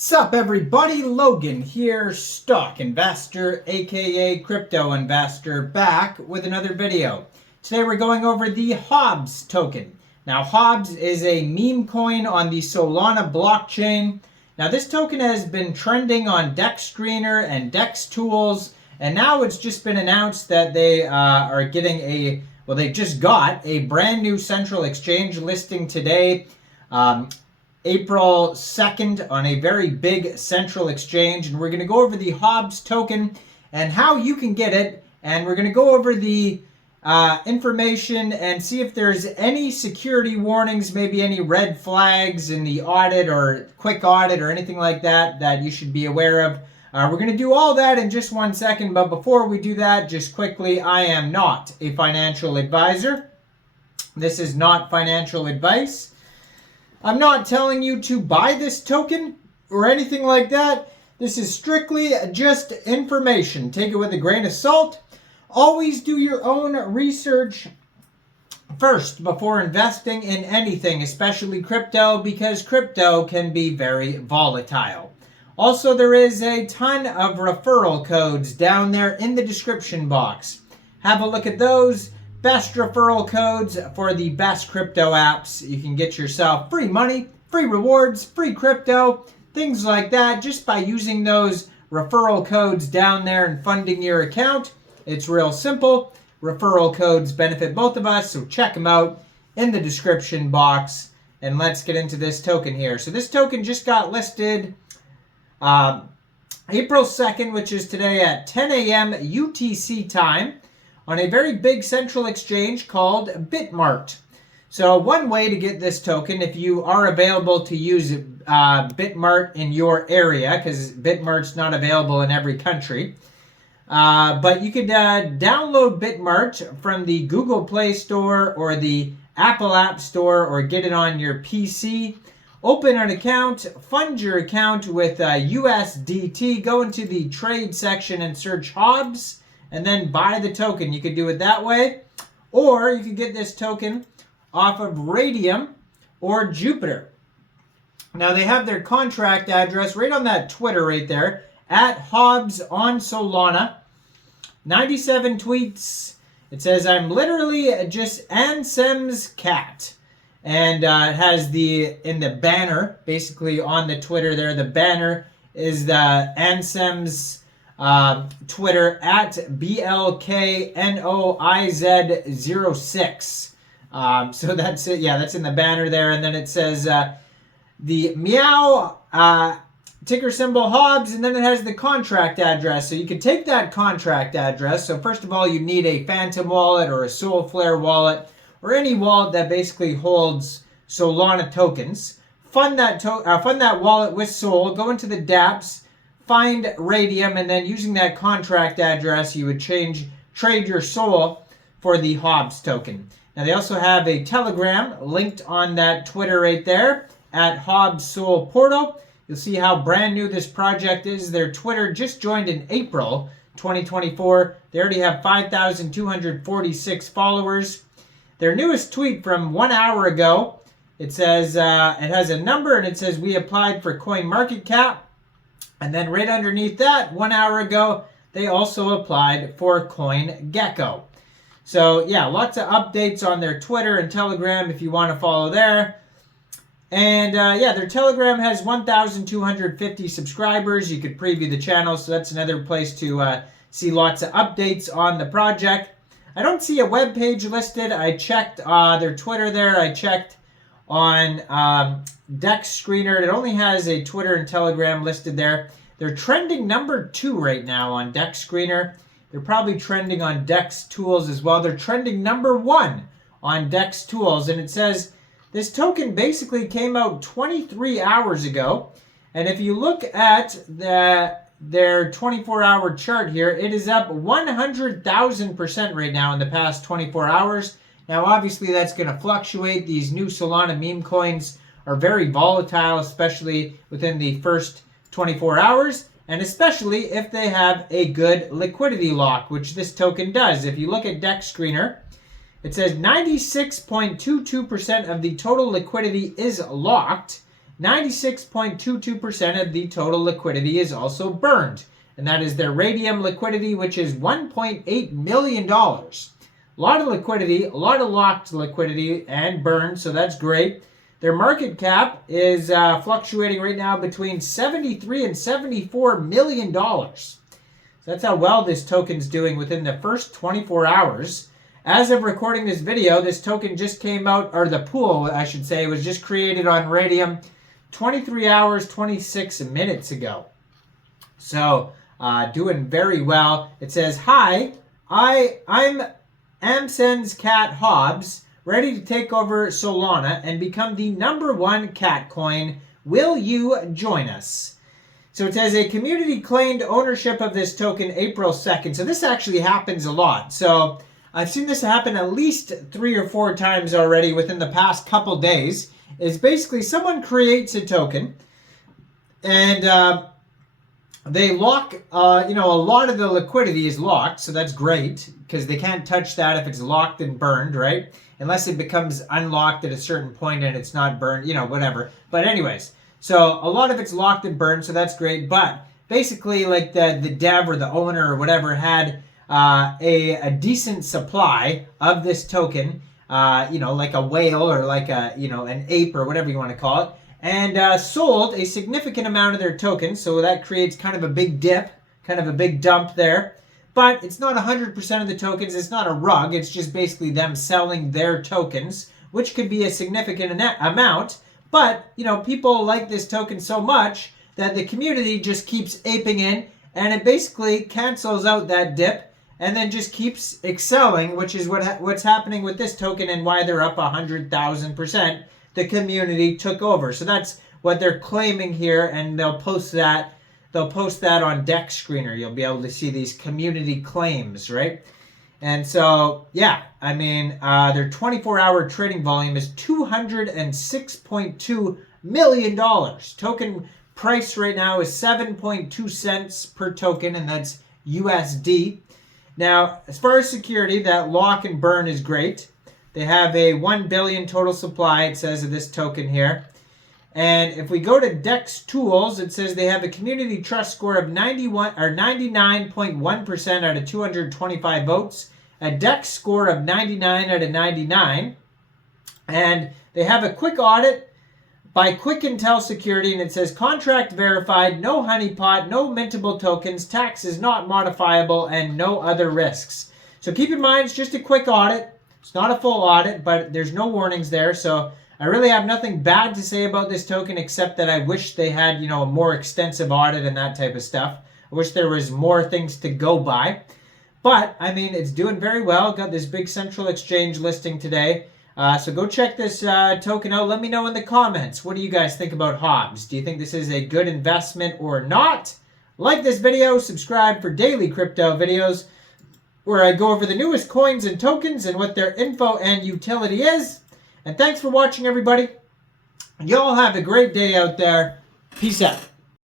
Sup everybody, Logan here, stock investor aka crypto investor, back with another video. Today we're going over the Hobbs token. Now Hobbs is a meme coin on the Solana blockchain. Now this token has been trending on DEX Screener and DEX Tools, and now it's just been announced that they are getting they just got a brand new central exchange listing today. April 2nd on a very big central exchange, and we're going to go over the Hobbs token and how you can get it, and we're going to go over the information and see if there's any security warnings, maybe any red flags in the audit or quick audit or anything like that that you should be aware of. We're going to do all that in just 1 second, but before we do that, just quickly, I am not a financial advisor. This is not financial advice. I'm not telling you to buy this token or anything like that. This is strictly just information. Take it with a grain of salt. Always do your own research first before investing in anything, especially crypto, because crypto can be very volatile. Also, there is a ton of referral codes down there in the description box. Have a look at those. Best referral codes for the best crypto apps. You can get yourself free money, free rewards, free crypto, things like that just by using those referral codes down there and funding your account. It's real simple. Referral codes benefit both of us, so check them out in the description box. And let's get into this token here. So this token just got listed April 2nd, which is today at 10 a.m. UTC time, on a very big central exchange called Bitmart. So one way to get this token, if you are available to use Bitmart in your area, because Bitmart's not available in every country, but you could download Bitmart from the Google Play Store or the Apple App Store, or get it on your PC. Open an account, fund your account with USDT, go into the trade section and search Hobbs, and then buy the token. You could do it that way, or you could get this token off of Raydium or Jupiter. Now they have their contract address right on that Twitter right there, at Hobbs on Solana. 97 tweets. It says, "I'm literally just Ansem'S cat." And it has in the banner, basically on the Twitter there, the banner is the Ansem'S Twitter at BLKNOIZ06. So that's it. Yeah, that's in the banner there. And then it says the meow ticker symbol Hobbs, and then it has the contract address. So you can take that contract address. So first of all, you need a Phantom wallet or a Soulflare wallet, or any wallet that basically holds Solana tokens. Fund that wallet with Sol. Go into the dApps. Find Raydium, and then using that contract address, you would trade your Sol for the Hobbs token. Now they also have a Telegram linked on that Twitter right there at Hobbs Sol Portal. You'll see how brand new this project is. Their Twitter just joined in April 2024. They already have 5,246 followers. Their newest tweet from 1 hour ago, it says, it has a number, and it says, "We applied for CoinMarketCap." And then right underneath that, 1 hour ago, they also applied for CoinGecko. So yeah, lots of updates on their Twitter and Telegram if you want to follow there. And yeah, their Telegram has 1,250 subscribers. You could preview the channel, so that's another place to see lots of updates on the project. I don't see a web page listed. I checked their Twitter there. I checked on DEX Screener. It only has a Twitter and Telegram listed there. They're trending number 2 right now on DEX Screener. They're probably trending on DEX Tools as well. They're trending number 1 on DEX Tools. And it says this token basically came out 23 hours ago. And if you look at their 24-hour chart here, it is up 100,000% right now in the past 24 hours. Now, obviously, that's going to fluctuate. These new Solana meme coins are very volatile, especially within the first 24 hours, and especially if they have a good liquidity lock, which this token does. If you look at DEX Screener, it says 96.22% of the total liquidity is locked, 96.22% of the total liquidity is also burned. And that is their Raydium liquidity, which is $1.8 million. A lot of liquidity, a lot of locked liquidity and burned, so that's great. Their market cap is fluctuating right now between $73 and $74 million. So that's how well this token's doing within the first 24 hours. As of recording this video, this token just came out, or the pool, I should say, was just created on Raydium 23 hours, 26 minutes ago. So, doing very well. It says, "Hi, I'm Ansem'S cat Hobbs, ready to take over Solana and become the #1 cat coin. Will you join us?" So it says a community claimed ownership of this token April 2nd. So this actually happens a lot. So I've seen this happen at least 3 or 4 times already within the past couple days. Is basically someone creates a token and they lock, a lot of the liquidity is locked, so that's great because they can't touch that if it's locked and burned, right? Unless it becomes unlocked at a certain point and it's not burned, whatever. But anyways, so a lot of it's locked and burned, so that's great. But basically, like the dev or the owner or whatever had a decent supply of this token, like a whale or like an ape or whatever you want to call it, and sold a significant amount of their tokens. So that creates kind of a big dip, kind of a big dump there. But it's not 100% of the tokens. It's not a rug. It's just basically them selling their tokens, which could be a significant amount. But, people like this token so much that the community just keeps aping in, and it basically cancels out that dip and then just keeps excelling, which is what's happening with this token and why they're up 100,000%. The community took over. So that's what they're claiming here, and they'll post that. They'll post that on Deck Screener. You'll be able to see these community claims, right? And so, yeah, their 24-hour trading volume is $206.2 million. Token price right now is 7.2 cents per token, and that's USD. Now, as far as security, that lock and burn is great. They have a 1 billion total supply, it says, of this token here. And if we go to DEX Tools, it says they have a community trust score of 99.1% out of 225 votes, a DEX score of 99 out of 99, and they have a quick audit by Quick Intel Security, and it says contract verified, no honeypot, no mintable tokens, tax is not modifiable, and no other risks. So keep in mind, it's just a quick audit. It's not a full audit, but there's no warnings there, so I really have nothing bad to say about this token except that I wish they had, a more extensive audit and that type of stuff. I wish there was more things to go by. But, it's doing very well. Got this big central exchange listing today. So go check this token out. Let me know in the comments. What do you guys think about Hobbs? Do you think this is a good investment or not? Like this video, subscribe for daily crypto videos where I go over the newest coins and tokens and what their info and utility is. And thanks for watching, everybody. Y'all have a great day out there. Peace out.